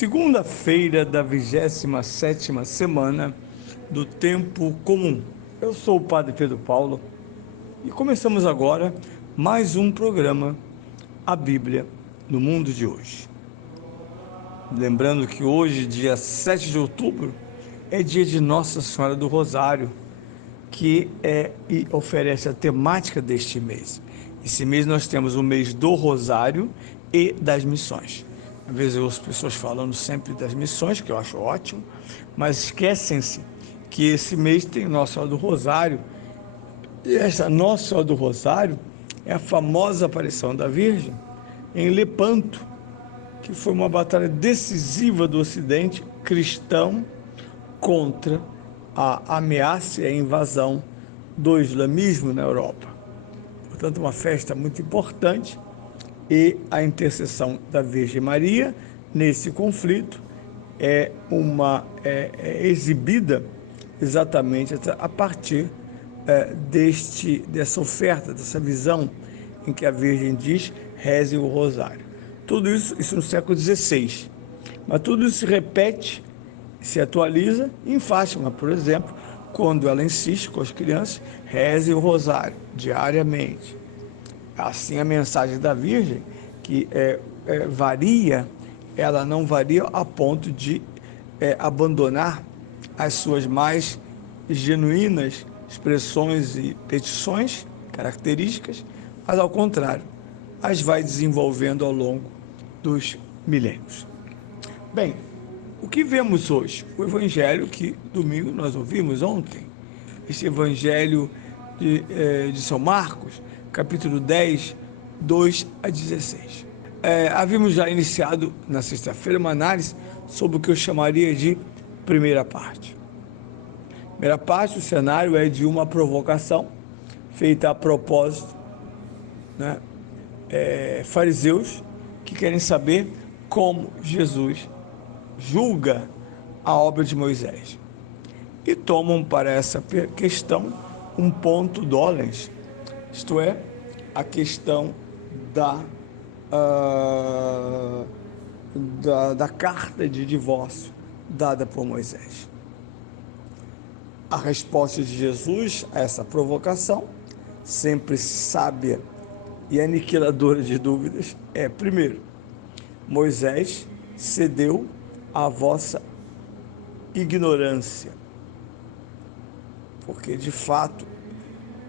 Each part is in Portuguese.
Segunda-feira da 27ª semana do Tempo Comum. Eu sou o Padre Pedro Paulo e começamos agora mais um programa, A Bíblia no Mundo de Hoje. Lembrando que hoje, dia 7 de outubro, é dia de Nossa Senhora do Rosário, que é e oferece a temática deste mês. Esse mês nós temos o mês do Rosário e das missões. Às vezes eu ouço pessoas falando sempre das missões, que eu acho ótimo, mas esquecem-se que esse mês tem Nossa Senhora do Rosário, e essa Nossa Senhora do Rosário é a famosa aparição da Virgem em Lepanto, que foi uma batalha decisiva do Ocidente cristão contra a ameaça e a invasão do islamismo na Europa. Portanto, uma festa muito importante, e a intercessão da Virgem Maria nesse conflito é exibida exatamente a partir dessa oferta, dessa visão em que a Virgem diz: reze o rosário. Tudo isso no século XVI, mas tudo isso se repete, se atualiza em Fátima, por exemplo, quando ela insiste com as crianças: reze o rosário diariamente. Assim, a mensagem da Virgem, que varia, ela não varia a ponto de abandonar as suas mais genuínas expressões e petições, características, mas ao contrário, as vai desenvolvendo ao longo dos milênios. Bem, o que vemos hoje? O evangelho que domingo nós ouvimos ontem, esse evangelho de São Marcos, capítulo 10, 2 a 16. Havíamos já iniciado na sexta-feira uma análise sobre o que eu chamaria de primeira parte. Primeira parte, o cenário é de uma provocação feita a propósito, né? Fariseus que querem saber como Jesus julga a obra de Moisés e tomam para essa questão um ponto dolens, isto é, a questão da carta de divórcio dada por Moisés. A resposta de Jesus a essa provocação, sempre sábia e aniquiladora de dúvidas, é: primeiro, Moisés cedeu à vossa ignorância, porque de fato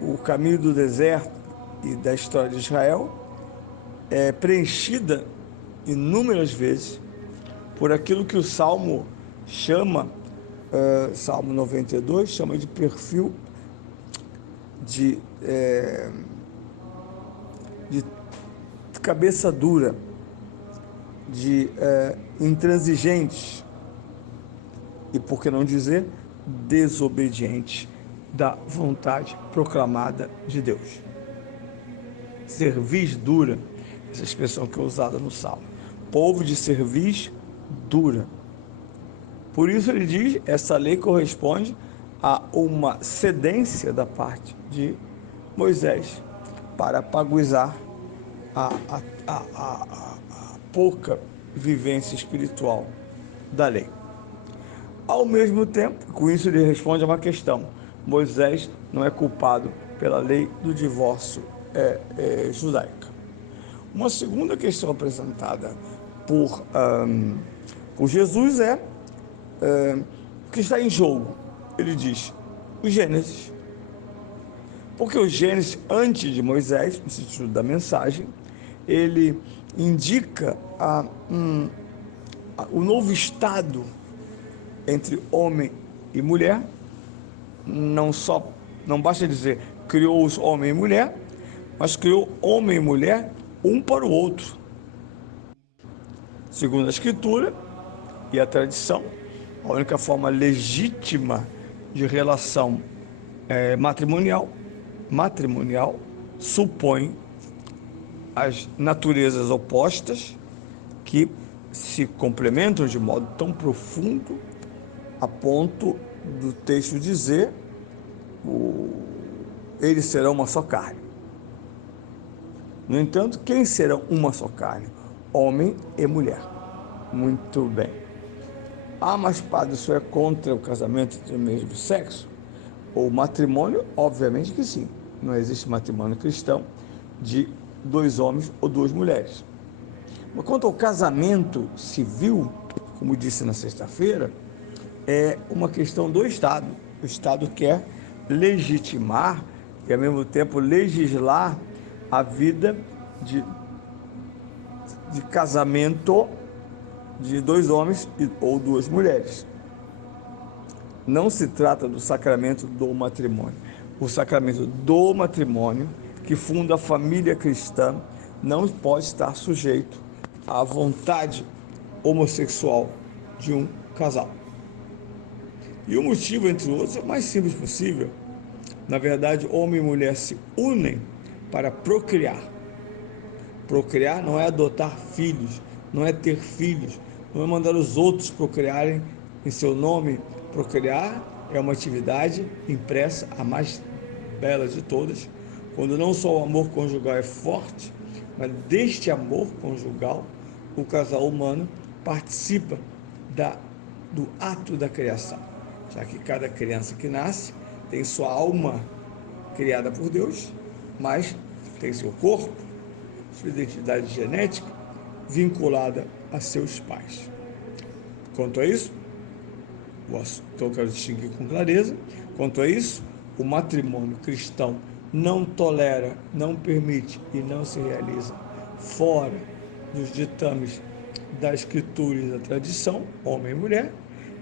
o caminho do deserto e da história de Israel é preenchida inúmeras vezes por aquilo que o Salmo chama, Salmo 92, chama de perfil de cabeça dura, de intransigentes e, por que não dizer, desobedientes da vontade proclamada de Deus. Cerviz dura, essa expressão que é usada no Salmo, povo de cerviz dura. Por isso ele diz: essa lei corresponde a uma cedência da parte de Moisés para apaguizar a pouca vivência espiritual da lei. Ao mesmo tempo, com isso ele responde a uma questão: Moisés não é culpado pela lei do divórcio judaica. Uma segunda questão apresentada por Jesus o que está em jogo. Ele diz: o Gênesis. Porque o Gênesis, antes de Moisés, no sentido da mensagem, ele indica o novo estado entre homem e mulher. Não basta dizer criou-os homem e mulher, mas criou homem e mulher um para o outro. Segundo a Escritura e a tradição, a única forma legítima de relação matrimonial supõe as naturezas opostas que se complementam de modo tão profundo a ponto do texto dizer: eles serão uma só carne. No entanto, quem serão uma só carne? Homem e mulher. Muito bem. Ah, mas padre, isso é contra o casamento do mesmo sexo? Ou matrimônio? Obviamente que sim. Não existe matrimônio cristão de dois homens ou duas mulheres. Mas quanto ao casamento civil, como disse na sexta-feira, é uma questão do Estado. O Estado quer legitimar e, ao mesmo tempo, legislar a vida de casamento de dois homens ou duas mulheres. Não se trata do sacramento do matrimônio. O sacramento do matrimônio, que funda a família cristã, não pode estar sujeito à vontade homossexual de um casal. E o motivo, entre outros, é o mais simples possível. Na verdade, homem e mulher se unem para procriar. Procriar não é adotar filhos, não é ter filhos, não é mandar os outros procriarem em seu nome. Procriar é uma atividade impressa, a mais bela de todas, quando não só o amor conjugal é forte, mas deste amor conjugal, o casal humano participa do ato da criação, já que cada criança que nasce tem sua alma criada por Deus, mas tem seu corpo, sua identidade genética vinculada a seus pais. Quanto a isso, então eu quero distinguir com clareza, quanto a isso, o matrimônio cristão não tolera, não permite e não se realiza fora dos ditames da escritura e da tradição, homem e mulher,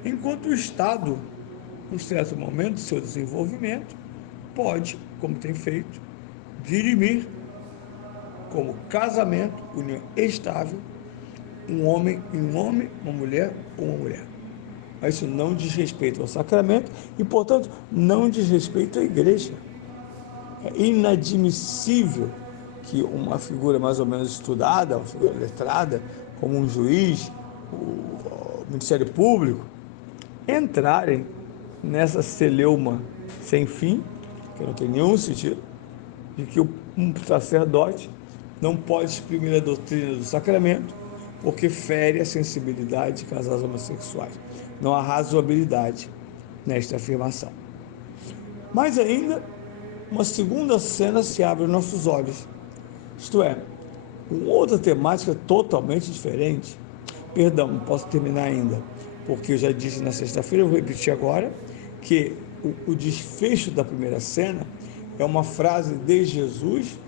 enquanto o Estado, em certo momento do seu desenvolvimento, pode, como tem feito, dirimir como casamento, união estável, um homem e um homem, uma mulher ou uma mulher. Mas isso não diz respeito ao sacramento e, portanto, não diz respeito à igreja. É inadmissível que uma figura mais ou menos estudada, uma figura letrada, como um juiz, o Ministério Público, entrarem nessa celeuma sem fim, que não tem nenhum sentido, de que um sacerdote não pode exprimir a doutrina do sacramento porque fere a sensibilidade de casais homossexuais. Não há razoabilidade nesta afirmação. Mas ainda, uma segunda cena se abre aos nossos olhos. Isto é, uma outra temática totalmente diferente. Perdão, não posso terminar ainda, porque eu já disse na sexta-feira, eu vou repetir agora, que o desfecho da primeira cena é uma frase de Jesus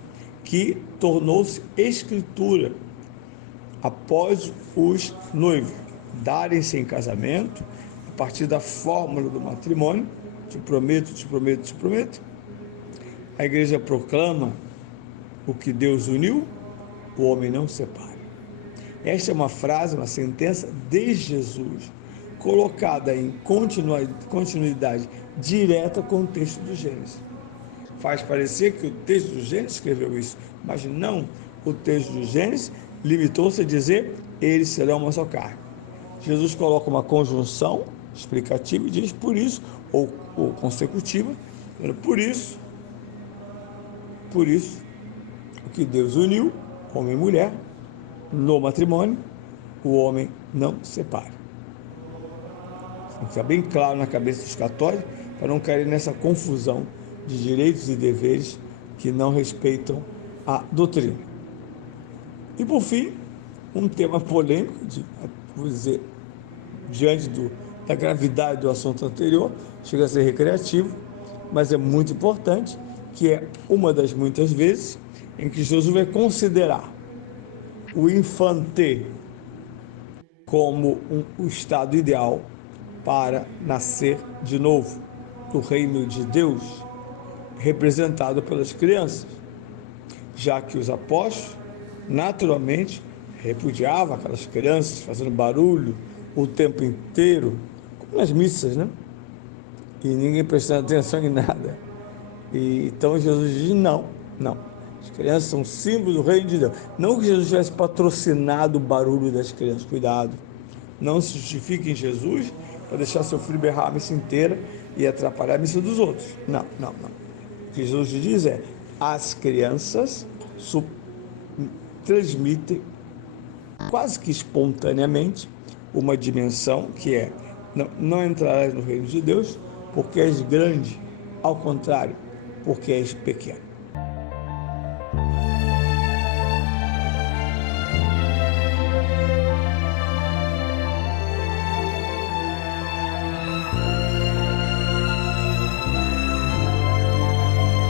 que tornou-se escritura após os noivos darem-se em casamento, a partir da fórmula do matrimônio, te prometo, te prometo, te prometo. A igreja proclama: o que Deus uniu, o homem não separa. Esta é uma frase, uma sentença de Jesus, colocada em continuidade direta com o texto do Gênesis. Faz parecer que o texto do Gênesis escreveu isso, mas não. O texto do Gênesis limitou-se a dizer: eles serão uma só carne. Jesus coloca uma conjunção explicativa e diz por isso, ou consecutiva, por isso, o que Deus uniu, homem e mulher, no matrimônio, o homem não separa. Tem que ficar bem claro na cabeça dos católicos para não cair nessa confusão de direitos e deveres que não respeitam a doutrina. E por fim, um tema polêmico, vou dizer, diante da gravidade do assunto anterior, chega a ser recreativo, mas é muito importante, que é uma das muitas vezes em que Jesus vai considerar o infante como o estado ideal para nascer de novo do reino de Deus, representado pelas crianças, já que os apóstolos naturalmente repudiavam aquelas crianças fazendo barulho o tempo inteiro, como nas missas, né? E ninguém prestando atenção em nada. E então Jesus diz: não, não. As crianças são símbolos do reino de Deus. Não que Jesus tivesse patrocinado o barulho das crianças, cuidado. Não se justifique em Jesus para deixar seu filho berrar a missa inteira e atrapalhar a missa dos outros. Não, não, não. O que Jesus diz é: as crianças transmitem quase que espontaneamente uma dimensão que é: não entrarás no reino de Deus porque és grande, ao contrário, porque és pequeno.